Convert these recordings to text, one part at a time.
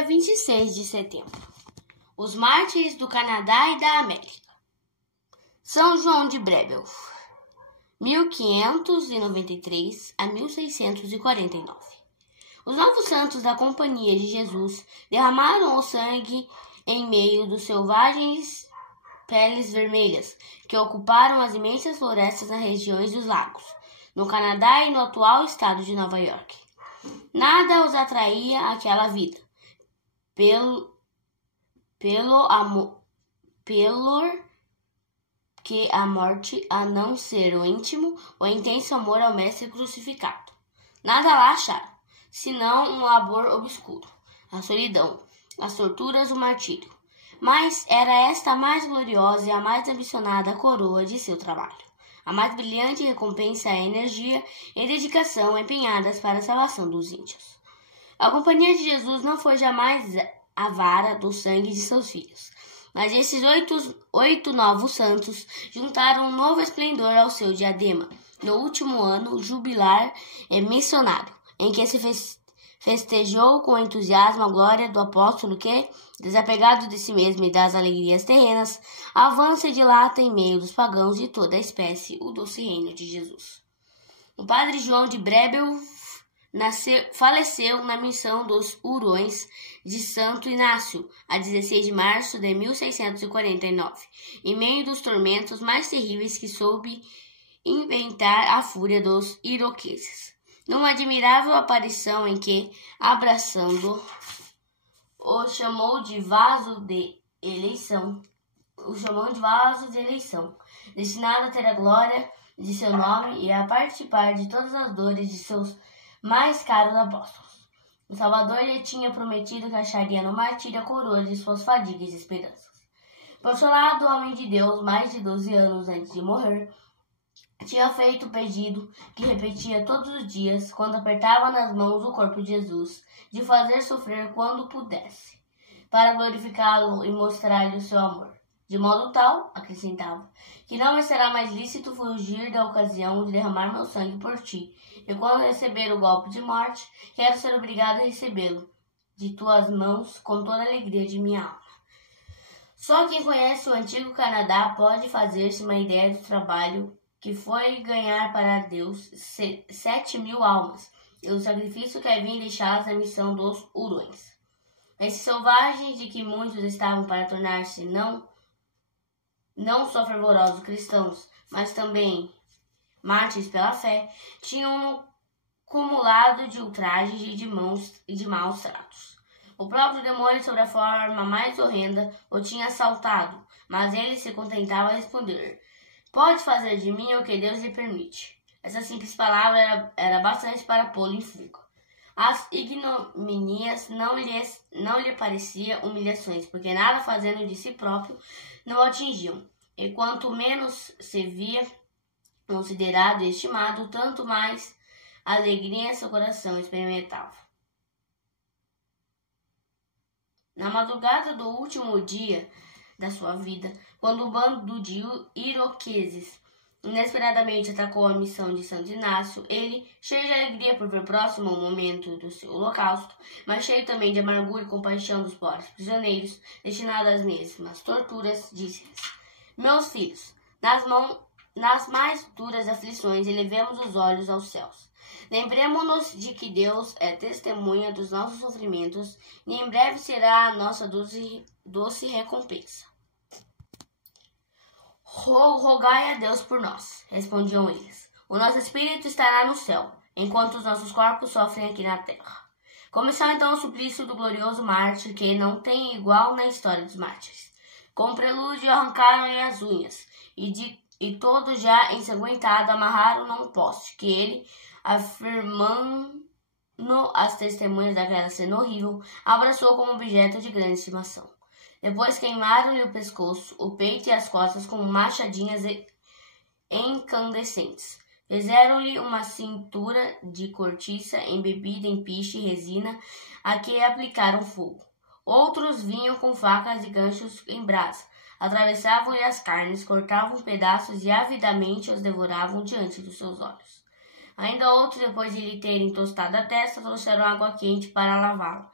Dia 26 de setembro. Os mártires do Canadá e da América. São João de Brébeuf, 1593 a 1649. Os novos santos da Companhia de Jesus derramaram o sangue em meio dos selvagens peles vermelhas que ocuparam as imensas florestas nas regiões dos lagos, no Canadá e no atual estado de Nova York. Nada os atraía àquela vida, pelo que a morte, a não ser o íntimo ou intenso amor ao mestre crucificado. Nada lá acharam, senão um labor obscuro, a solidão, as torturas, o martírio. Mas era esta a mais gloriosa e a mais ambicionada coroa de seu trabalho. A mais brilhante recompensa é a energia e dedicação empenhadas para a salvação dos índios. A Companhia de Jesus não foi jamais avara do sangue de seus filhos, mas esses oito novos santos juntaram um novo esplendor ao seu diadema, no último ano jubilar missionário, em que se festejou com entusiasmo a glória do apóstolo que, desapegado de si mesmo e das alegrias terrenas, avança e dilata em meio dos pagãos de toda a espécie o doce reino de Jesus. O padre João de Brébeuf faleceu na missão dos Hurões de Santo Inácio, a 16 de março de 1649, em meio dos tormentos mais terríveis que soube inventar a fúria dos iroqueses. Numa admirável aparição em que, abraçando, o chamou de vaso de eleição, destinado a ter a glória de seu nome e a participar de todas as dores de seus mais caros apóstolos. O Salvador lhe tinha prometido que acharia no martírio a coroa de suas fadigas e esperanças. Por seu lado, o homem de Deus, mais de 12 anos antes de morrer, tinha feito o pedido que repetia todos os dias, quando apertava nas mãos o corpo de Jesus, de fazer sofrer quando pudesse, para glorificá-lo e mostrar-lhe o seu amor. De modo tal, acrescentava, que não me será mais lícito fugir da ocasião de derramar meu sangue por ti, e quando receber o golpe de morte, quero ser obrigado a recebê-lo de tuas mãos com toda a alegria de minha alma. Só quem conhece o antigo Canadá pode fazer-se uma ideia do trabalho que foi ganhar para Deus 7.000 almas, e o sacrifício que havia deixado na missão dos Hurões. Esses selvagens, de que muitos estavam para tornar-se não só fervorosos cristãos, mas também mártires pela fé, tinham cumulado de ultrajes e de maus tratos. O próprio demônio, sob a forma mais horrenda, o tinha assaltado, mas ele se contentava a responder: pode fazer de mim o que Deus lhe permite. Essa simples palavra era bastante para pô-lo em fuga. As ignomínias não lhe pareciam humilhações, porque nada fazendo de si próprio não o atingiam. E quanto menos se via considerado e estimado, tanto mais alegria em seu coração experimentava. Na madrugada do último dia da sua vida, quando o bando de iroqueses inesperadamente atacou a missão de Santo Inácio, ele, cheio de alegria por ver próximo o momento do seu holocausto, mas cheio também de amargura e compaixão dos pobres prisioneiros, destinados às mesmas torturas, disse-lhes: meus filhos, nas mais duras aflições, elevemos os olhos aos céus. Lembremo-nos de que Deus é testemunha dos nossos sofrimentos e em breve será a nossa doce recompensa. Rogai a Deus por nós, respondiam eles. O nosso espírito estará no céu, enquanto os nossos corpos sofrem aqui na terra. Começou então o suplício do glorioso mártir, que não tem igual na história dos mártires. Com prelúdio arrancaram-lhe as unhas, e todo já ensanguentado amarraram-no a um poste, que ele, afirmando as testemunhas daquela cena horrível, abraçou como objeto de grande estimação. Depois queimaram-lhe o pescoço, o peito e as costas com machadinhas incandescentes. Fizeram-lhe uma cintura de cortiça embebida em piche e resina, a que aplicaram fogo. Outros vinham com facas e ganchos em brasa, atravessavam-lhe as carnes, cortavam pedaços e avidamente os devoravam diante dos seus olhos. Ainda outros, depois de lhe terem tostado a testa, trouxeram água quente para lavá-la,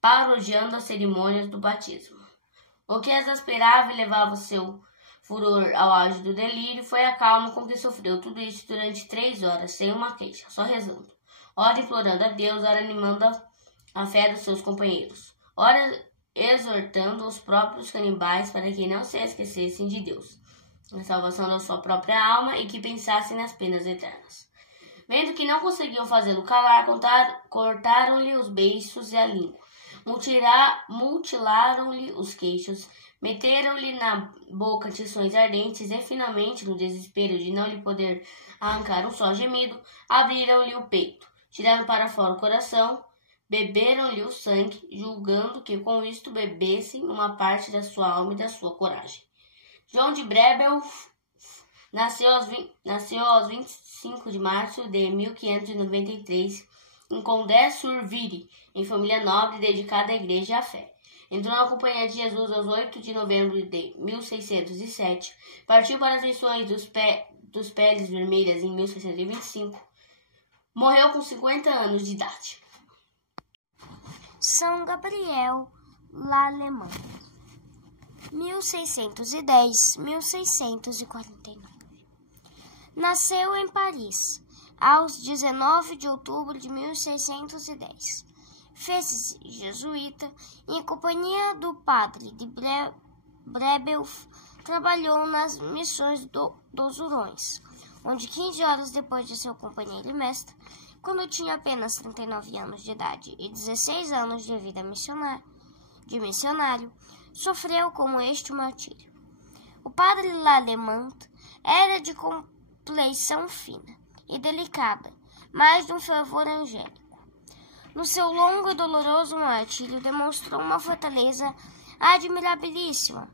parodiando as cerimônias do batismo. O que exasperava e levava seu furor ao auge do delírio foi a calma com que sofreu tudo isso durante 3 horas, sem uma queixa, só rezando. Ora implorando a Deus, ora animando a fé dos seus companheiros, ora exortando os próprios canibais para que não se esquecessem de Deus, na salvação da sua própria alma e que pensassem nas penas eternas. Vendo que não conseguiam fazê-lo calar, cortaram-lhe os beiços e a língua, mutilaram-lhe os queixos, meteram-lhe na boca tições ardentes e, finalmente, no desespero de não lhe poder arrancar um só gemido, abriram-lhe o peito, tiraram para fora o coração, beberam-lhe o sangue, julgando que com isto bebessem uma parte da sua alma e da sua coragem. João de Brébeuf nasceu aos 25 de março de 1593 em Condé-sur-Viry, em família nobre dedicada à igreja e à fé. Entrou na Companhia de Jesus aos 8 de novembro de 1607, partiu para as missões dos Peles Vermelhas em 1625, morreu com 50 anos de idade. São Gabriel L'Allemand, 1610-1649. Nasceu em Paris, aos 19 de outubro de 1610. Fez-se jesuíta e, em companhia do padre de Brébeuf, trabalhou nas missões dos Hurões, onde 15 horas depois de seu companheiro e mestre, quando tinha apenas 39 anos de idade e 16 anos de vida missionário, sofreu como este martírio. O padre L'Allemand era de compleição fina e delicada, mas de um fervor angélico. No seu longo e doloroso martírio, demonstrou uma fortaleza admirabilíssima,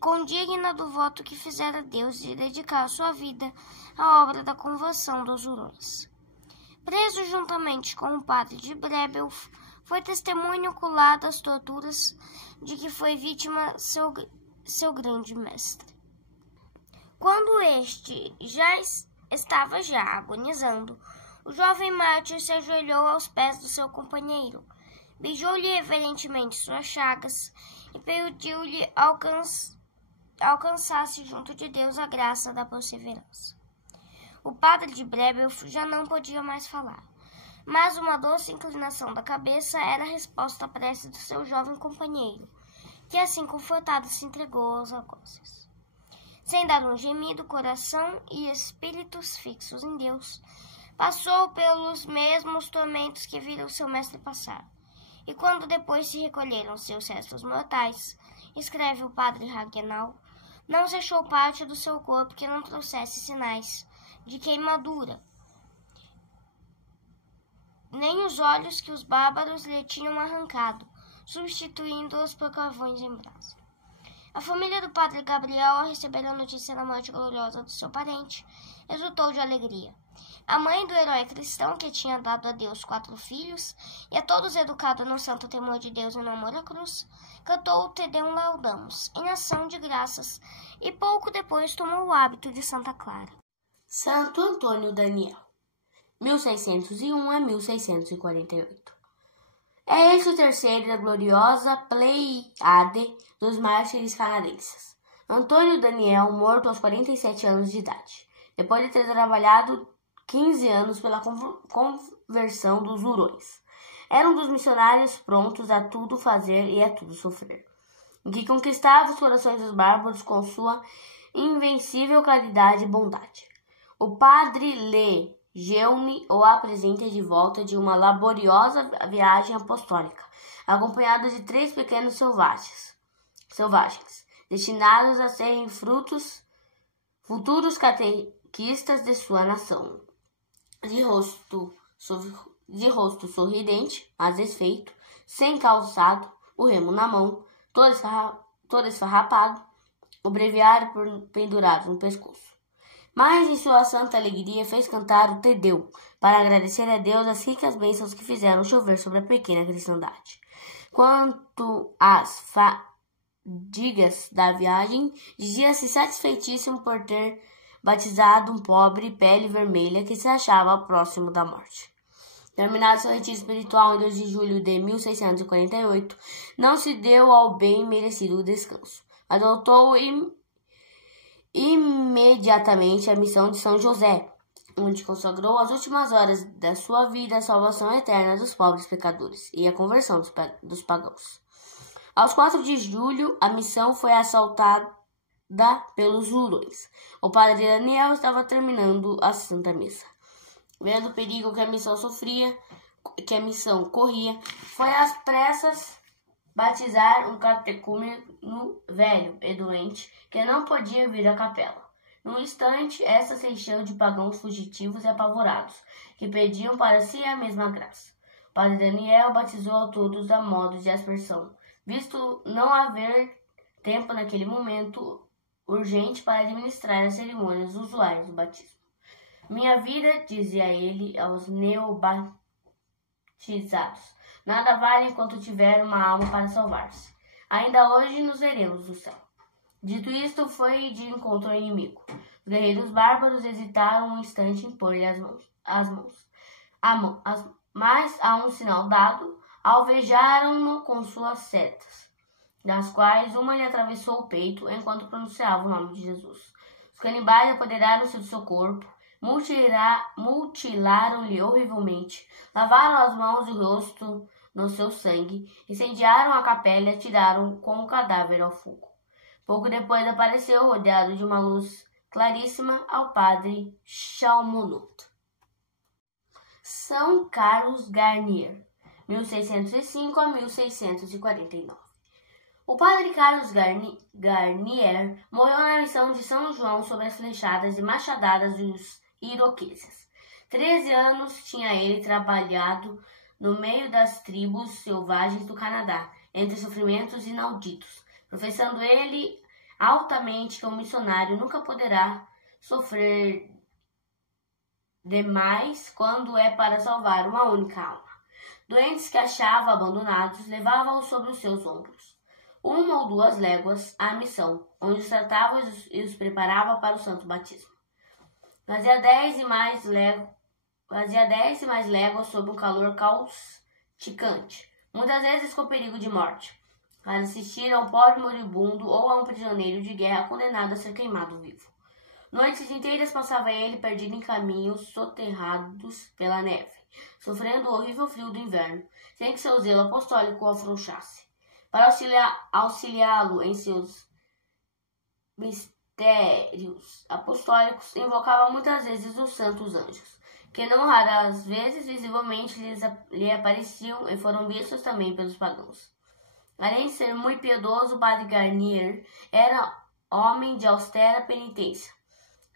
condigna do voto que fizera a Deus de dedicar sua vida à obra da conversão dos Hurões. Preso juntamente com o padre de Brébeuf, foi testemunho ocular das torturas de que foi vítima seu grande mestre. Quando este estava agonizando, o jovem mártir se ajoelhou aos pés do seu companheiro, beijou-lhe reverentemente suas chagas e pediu-lhe alcançasse junto de Deus a graça da perseverança. O padre de Brébeuf já não podia mais falar, mas uma doce inclinação da cabeça era a resposta à prece do seu jovem companheiro, que assim confortado se entregou aos algozes. Sem dar um gemido, coração e espíritos fixos em Deus, passou pelos mesmos tormentos que viram seu mestre passar. E quando depois se recolheram seus restos mortais, escreve o padre Raguenal, não se achou parte do seu corpo que não trouxesse sinais de queimadura, nem os olhos que os bárbaros lhe tinham arrancado, substituindo-os por carvões em brasa. A família do padre Gabriel, ao receber a notícia da morte gloriosa do seu parente, exultou de alegria. A mãe do herói cristão, que tinha dado a Deus 4 filhos, e a todos educado no santo temor de Deus e no amor à cruz, cantou o Te Deum Laudamus, em ação de graças, e pouco depois tomou o hábito de Santa Clara. Santo Antônio Daniel, 1601 a 1648. É este o terceiro da gloriosa Pleiade dos mártires canadenses. Antônio Daniel, morto aos 47 anos de idade, depois de ter trabalhado 15 anos pela conversão dos Hurões. Era um dos missionários prontos a tudo fazer e a tudo sofrer, que conquistava os corações dos bárbaros com sua invencível caridade e bondade. O padre Le Jeune o apresenta de volta de uma laboriosa viagem apostólica, acompanhado de 3 pequenos selvagens, destinados a serem futuros catequistas de sua nação. De rosto sorridente, mas desfeito, sem calçado, o remo na mão, todo esfarrapado, o breviário pendurado no pescoço. Mas em sua santa alegria fez cantar o Te Deum, para agradecer a Deus as ricas bênçãos que fizeram chover sobre a pequena cristandade. Quanto às fadigas da viagem, dizia-se satisfeitíssimo por ter batizado um pobre pele vermelha que se achava próximo da morte. Terminado seu retiro espiritual em 2 de julho de 1648, não se deu ao bem merecido descanso. Adotou imediatamente a missão de São José, onde consagrou as últimas horas da sua vida à salvação eterna dos pobres pecadores e à conversão dos pagãos. Aos 4 de julho, a missão foi assaltada pelos hurões. O padre Daniel estava terminando a Santa Missa. Vendo o perigo que a missão corria, foi às pressas batizar um catecúmeno velho e doente que não podia vir à capela. Num instante, esta se encheu de pagãos fugitivos e apavorados, que pediam para si a mesma graça. O padre Daniel batizou a todos a modo de aspersão, visto não haver tempo naquele momento urgente para administrar as cerimônias usuais do batismo. Minha vida, dizia ele aos neobatizados, nada vale enquanto tiver uma alma para salvar-se. Ainda hoje nos veremos no céu. Dito isto, foi de encontro ao inimigo. Os guerreiros bárbaros hesitaram um instante em pôr-lhe as mãos. Mas, a um sinal dado, alvejaram-no com suas setas, das quais uma lhe atravessou o peito enquanto pronunciava o nome de Jesus. Os canibais apoderaram-se do seu corpo, mutilaram-lhe horrivelmente, lavaram as mãos e o rosto no seu sangue, incendiaram a capela e atiraram com o cadáver ao fogo. Pouco depois apareceu, rodeado de uma luz claríssima, ao padre Chalmonot. São Carlos Garnier, 1605 a 1649. O padre Carlos Garnier morreu na missão de São João sob as flechadas e machadadas dos iroqueses. 13 anos tinha ele trabalhado no meio das tribos selvagens do Canadá, entre sofrimentos inauditos, professando ele altamente que um missionário nunca poderá sofrer demais quando é para salvar uma única alma. Doentes que achava abandonados, levava-os sobre os seus ombros, 1 ou 2 léguas à missão, onde os tratava e os preparava para o santo batismo. Fazia 10 e mais léguas sob um calor causticante, muitas vezes com perigo de morte, para assistir a um pobre moribundo ou a um prisioneiro de guerra condenado a ser queimado vivo. Noites inteiras passava ele perdido em caminhos soterrados pela neve, sofrendo o horrível frio do inverno, sem que seu zelo apostólico o afrouxasse. Para auxiliá-lo em seus mistérios apostólicos, invocava muitas vezes os santos anjos, que não raras vezes visivelmente lhe apareciam e foram vistos também pelos pagãos. Além de ser muito piedoso, o padre Garnier era homem de austera penitência.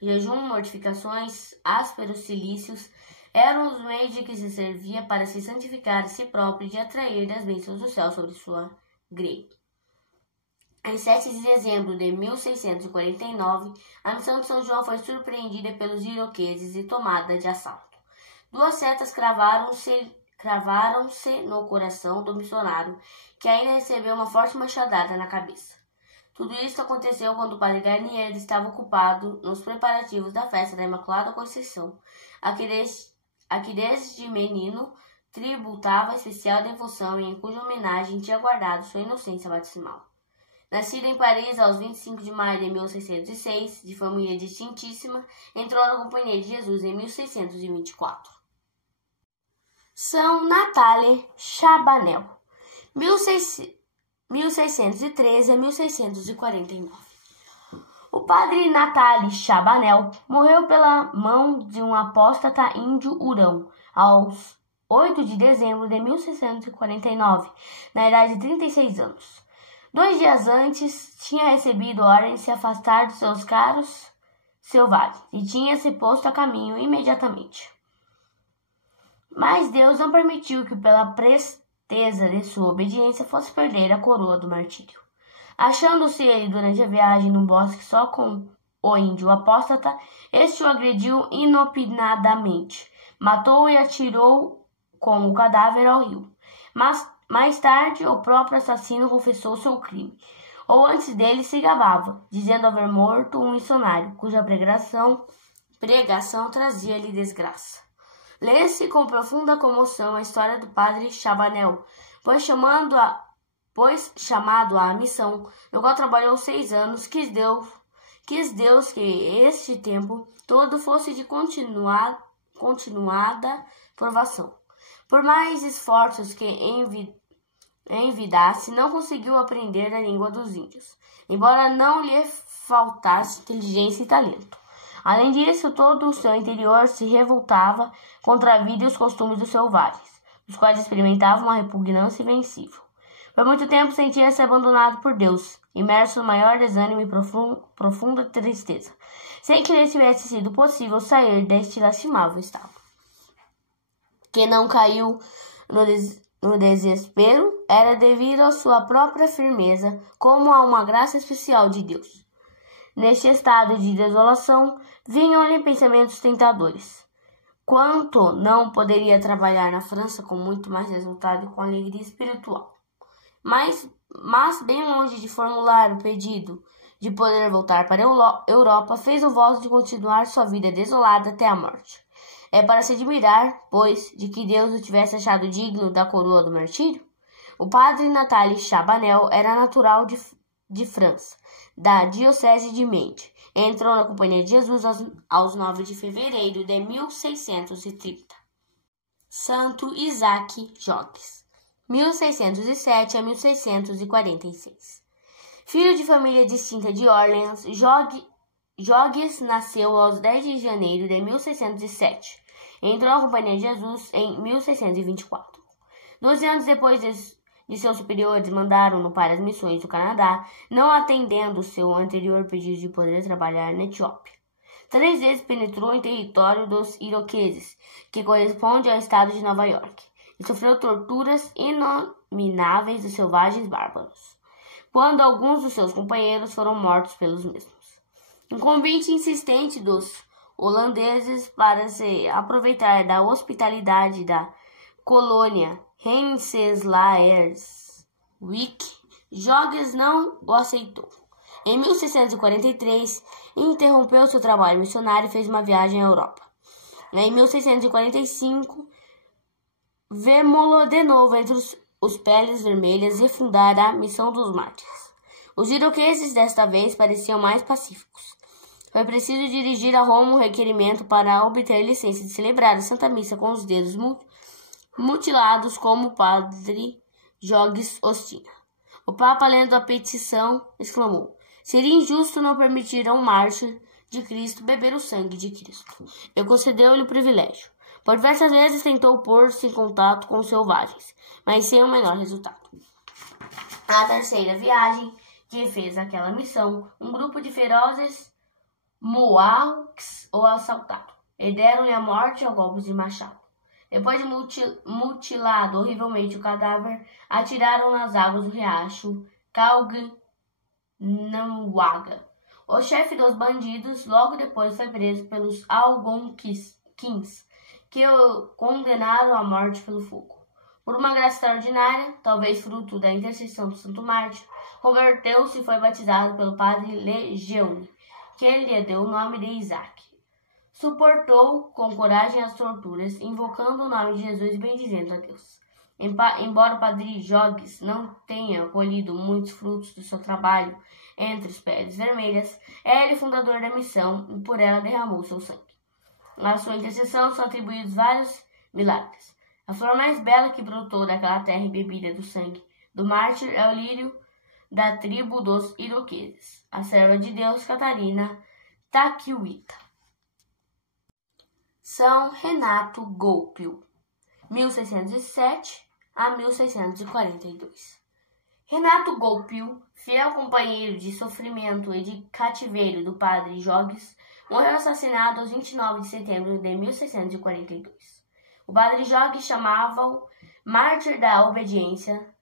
Jejum, mortificações, ásperos cilícios eram os meios de que se servia para se santificar a si próprio e de atrair as bênçãos do céu sobre sua grei. Em 7 de dezembro de 1649, a missão de São João foi surpreendida pelos iroqueses e tomada de assalto. 2 setas cravaram-se no coração do missionário, que ainda recebeu uma forte machadada na cabeça. Tudo isso aconteceu quando o padre Garnier estava ocupado nos preparativos da festa da Imaculada Conceição, a que desde menino tributava especial devoção e em cuja homenagem tinha guardado sua inocência batismal. Nascido em Paris aos 25 de maio de 1606, de família distintíssima, entrou na Companhia de Jesus em 1624. São Nathanael Chabanel, 1613 a 1649. O padre Nathanael Chabanel morreu pela mão de um apóstata índio Hurão, aos 8 de dezembro de 1649, na idade de 36 anos. 2 dias antes, tinha recebido ordem de se afastar dos seus caros selvagens e tinha se posto a caminho imediatamente. Mas Deus não permitiu que, pela presteza de sua obediência, fosse perder a coroa do martírio. Achando-se ele durante a viagem num bosque só com o índio apóstata, este o agrediu inopinadamente, matou-o e atirou com o cadáver ao rio. Mas mais tarde, o próprio assassino confessou seu crime, ou antes dele se gabava, dizendo haver morto um missionário, cuja pregação trazia-lhe desgraça. Lê-se com profunda comoção a história do padre Chabanel, pois chamado à missão, no qual trabalhou 6 anos, quis Deus que este tempo todo fosse de continuada provação. Por mais esforços que envidasse, não conseguiu aprender a língua dos índios, embora não lhe faltasse inteligência e talento. Além disso, todo o seu interior se revoltava contra a vida e os costumes dos selvagens, os quais experimentavam uma repugnância invencível. Por muito tempo sentia-se abandonado por Deus, imerso no maior desânimo e profunda tristeza, sem que lhe tivesse sido possível sair deste lastimável estado. Que não caiu no desespero era devido à sua própria firmeza, como a uma graça especial de Deus. Neste estado de desolação, vinham-lhe pensamentos tentadores. Quanto não poderia trabalhar na França com muito mais resultado e com alegria espiritual. Mas bem longe de formular o pedido de poder voltar para a Europa, fez o voto de continuar sua vida desolada até a morte. É para se admirar, pois, de que Deus o tivesse achado digno da coroa do martírio. O padre Nathalie Chabanel era natural de França, da diocese de Mende. Entrou na Companhia de Jesus aos 9 de fevereiro de 1630. Santo Isaac Jogues, 1607 a 1646. Filho de família distinta de Orleans, Jogues nasceu aos 10 de janeiro de 1607. Entrou na Companhia de Jesus em 1624. 12 anos depois de seus superiores mandaram-no para as missões do Canadá, não atendendo seu anterior pedido de poder trabalhar na Etiópia. 3 vezes penetrou em território dos iroqueses, que corresponde ao estado de Nova York, e sofreu torturas inomináveis dos selvagens bárbaros, quando alguns dos seus companheiros foram mortos pelos mesmos. Um convite insistente dos holandeses para se aproveitar da hospitalidade da colônia Rensselaerswyck, Jogues não o aceitou. Em 1643, interrompeu seu trabalho missionário e fez uma viagem à Europa. Em 1645, vemo-lo de novo entre os peles vermelhas e fundar a Missão dos Mártires. Os iroqueses desta vez pareciam mais pacíficos. Foi preciso dirigir a Roma um requerimento para obter licença de celebrar a Santa Missa com os dedos mutilados, como o padre Jogues ostina. O Papa, lendo a petição, exclamou: seria injusto não permitir a um mártir de Cristo beber o sangue de Cristo. Eu concedeu-lhe o privilégio. Por diversas vezes tentou pôr-se em contato com os selvagens, mas sem o menor resultado. Na terceira viagem que fez aquela missão, um grupo de ferozes Mohawks o assaltaram e deram-lhe a morte a golpes de machado. Depois de mutilado horrivelmente o cadáver, atiraram nas águas do riacho Caughnawaga. O chefe dos bandidos logo depois foi preso pelos Algonquins, que o condenaram à morte pelo fogo. Por uma graça extraordinária, talvez fruto da intercessão do Santo Mártir, converteu-se e foi batizado pelo padre Lejeune, que lhe deu o nome de Isaac. Suportou com coragem as torturas, invocando o nome de Jesus e bendizendo a Deus. Embora o padre Jogues não tenha colhido muitos frutos do seu trabalho entre as peles vermelhas, é ele fundador da missão e por ela derramou seu sangue. À sua intercessão são atribuídos vários milagres. A flor mais bela que brotou daquela terra embebida do sangue do mártir é o lírio da tribo dos iroqueses, a serva de Deus Catarina Taquiwita. São Renato Goupil, 1607 a 1642. Renato Goupil, fiel companheiro de sofrimento e de cativeiro do padre Jogues, morreu assassinado aos 29 de setembro de 1642. O padre Jogues chamava-o mártir da obediência,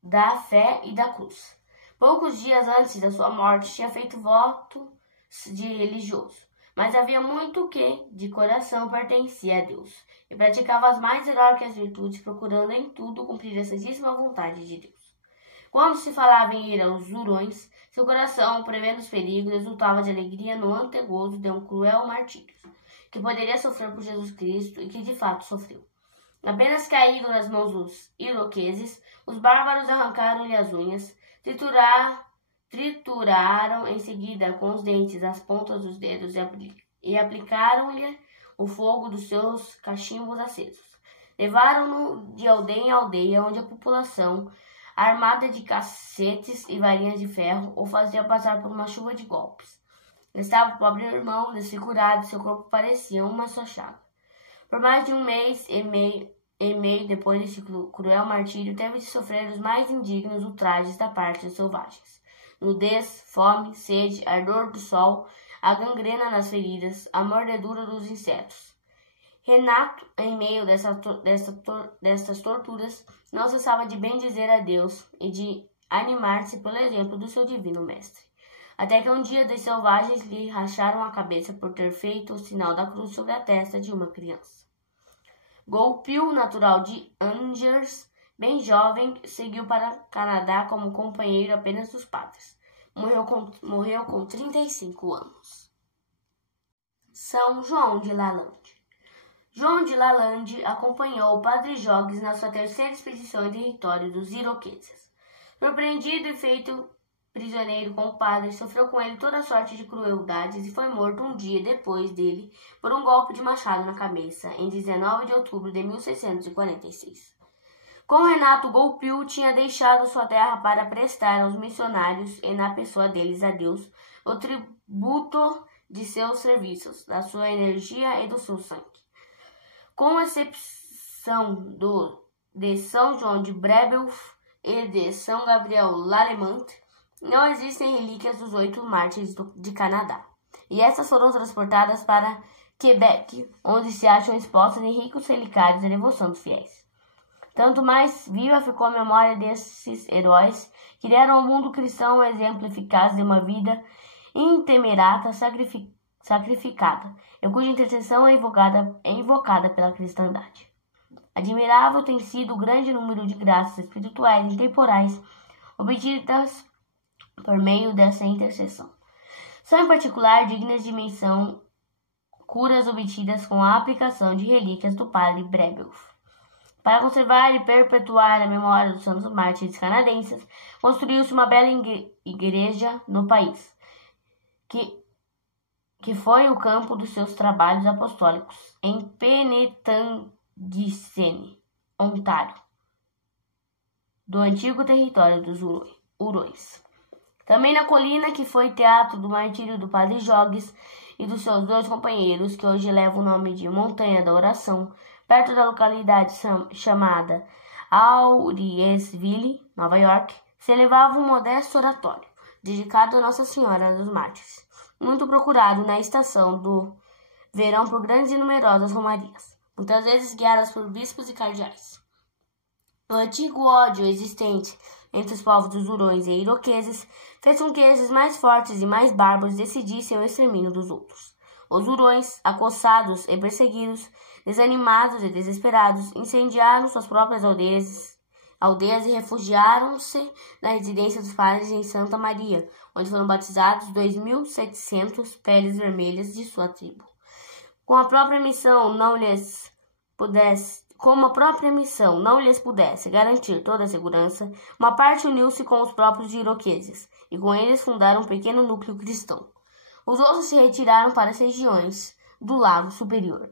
da fé e da cruz. Poucos dias antes da sua morte, tinha feito voto de religioso, mas havia muito que, de coração, pertencia a Deus, e praticava as mais heróicas virtudes, procurando em tudo cumprir a santíssima vontade de Deus. Quando se falava em ir aos Jurões, seu coração, prevendo os perigos, exultava de alegria no antegozo de um cruel martírio, que poderia sofrer por Jesus Cristo e que de fato sofreu. Apenas caído nas mãos dos iroqueses, os bárbaros arrancaram-lhe as unhas, trituraram em seguida com os dentes as pontas dos dedos e aplicaram-lhe o fogo dos seus cachimbos acesos. Levaram-no de aldeia em aldeia, onde a população, armada de cacetes e varinhas de ferro, o fazia passar por uma chuva de golpes. Estava o pobre irmão desfigurado, seu corpo parecia uma só chaga. Por mais de um mês e meio depois desse cruel martírio, teve de sofrer os mais indignos ultrajes da parte dos selvagens. Nudez, fome, sede, ardor do sol, a gangrena nas feridas, a mordedura dos insetos. Renato, em meio destas torturas, não cessava de bendizer a Deus e de animar-se pelo exemplo do seu divino mestre. Até que um dia dos selvagens lhe racharam a cabeça por ter feito o sinal da cruz sobre a testa de uma criança. Goupil, natural de Angers, bem jovem, seguiu para Canadá como companheiro apenas dos padres. Morreu com 35 anos. São João de Lalande. João de Lalande acompanhou o padre Jogues na sua terceira expedição em território dos iroqueses. Surpreendido e feito prisioneiro com o padre, sofreu com ele toda sorte de crueldades e foi morto um dia depois dele por um golpe de machado na cabeça, em 19 de outubro de 1646. Com Renato, Goupil tinha deixado sua terra para prestar aos missionários e na pessoa deles a Deus o tributo de seus serviços, da sua energia e do seu sangue. Com exceção de São João de Brebeuf e de São Gabriel Lallemant, não existem relíquias dos 8 mártires de Canadá, e essas foram transportadas para Quebec, onde se acham expostas em ricos relicários da devoção dos fiéis. Tanto mais viva ficou a memória desses heróis que deram ao mundo cristão um exemplo eficaz de uma vida intemerata sacrificada, e cuja intercessão é invocada pela cristandade. Admirável tem sido o grande número de graças espirituais e temporais obtidas por meio dessa intercessão. São em particular dignas de menção curas obtidas com a aplicação de relíquias do padre Brebeuf. Para conservar e perpetuar a memória dos santos mártires canadenses, construiu-se uma bela igreja no país, que foi o campo dos seus trabalhos apostólicos, em Penetangicene, Ontário, do antigo território dos Hurões. Também na colina que foi teatro do martírio do padre Jogues e dos seus 2 companheiros, que hoje leva o nome de Montanha da Oração, perto da localidade chamada Auriesville, Nova York, se elevava um modesto oratório, dedicado a Nossa Senhora dos Mártires, muito procurado na estação do verão por grandes e numerosas romarias, muitas vezes guiadas por bispos e cardeais. O antigo ódio existente entre os povos dos Hurões e Iroqueses fez com que esses mais fortes e mais bárbaros decidissem o extermínio dos outros. Os Hurões, acossados e perseguidos, desanimados e desesperados, incendiaram suas próprias aldeias e refugiaram-se na residência dos padres em Santa Maria, onde foram batizados 2.700 peles vermelhas de sua tribo. Como a própria missão não lhes pudesse garantir toda a segurança, uma parte uniu-se com os próprios iroqueses, e com eles fundaram um pequeno núcleo cristão. Os outros se retiraram para as regiões do Lago Superior.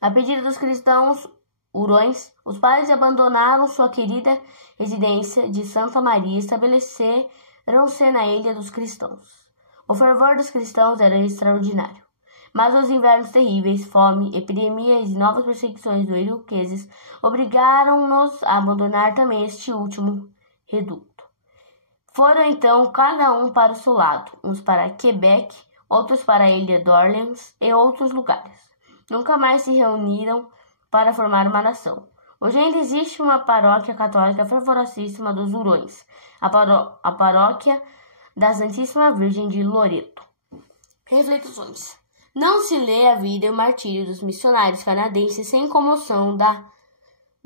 A pedido dos cristãos Hurões, os padres abandonaram sua querida residência de Santa Maria e estabeleceram-se na Ilha dos Cristãos. O fervor dos cristãos era extraordinário, mas os invernos terríveis, fome, epidemias e novas perseguições dos iroqueses obrigaram-nos a abandonar também este último reduto. Foram então cada um para o seu lado, uns para Quebec, outros para a Ilha d'Orléans e outros lugares. Nunca mais se reuniram para formar uma nação. Hoje ainda existe uma paróquia católica fervorosíssima dos Hurões, a paróquia da Santíssima Virgem de Loreto. Reflexões. Não se lê a vida e o martírio dos missionários canadenses sem comoção da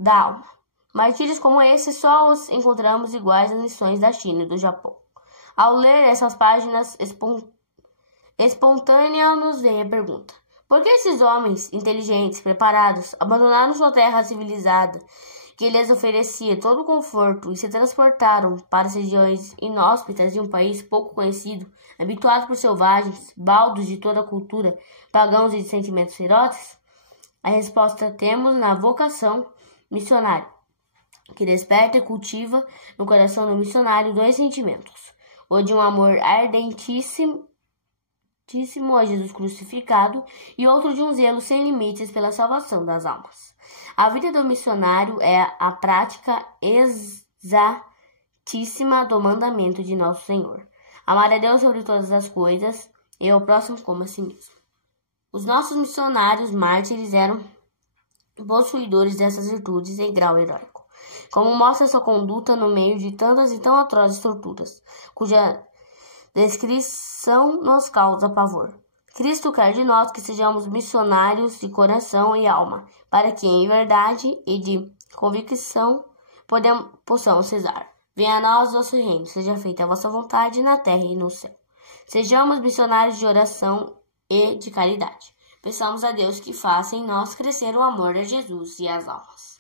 alma. Martírios como esse só os encontramos iguais nas missões da China e do Japão. Ao ler essas páginas espontâneas nos vem a pergunta: Por que esses homens inteligentes, preparados, abandonaram sua terra civilizada, que lhes oferecia todo o conforto, e se transportaram para as regiões inóspitas de um país pouco conhecido, habituado por selvagens, baldos de toda a cultura, pagãos e de sentimentos ferozes? A resposta temos na vocação missionária, que desperta e cultiva no coração do missionário dois sentimentos: o de um amor ardentíssimo a Jesus crucificado e outro de um zelo sem limites pela salvação das almas. A vida do missionário é a prática exatíssima do mandamento de nosso Senhor: amar a Deus sobre todas as coisas e ao próximo como a si mesmo. Os nossos missionários mártires eram possuidores dessas virtudes em grau heróico, como mostra sua conduta no meio de tantas e tão atrozes torturas, cuja descrição nos causa pavor. Cristo quer de nós que sejamos missionários de coração e alma, para que em verdade e de convicção possamos cesar. Venha a nós o vosso reino, seja feita a vossa vontade na terra e no céu. Sejamos missionários de oração e de caridade. Peçamos a Deus que faça em nós crescer o amor a Jesus e às almas.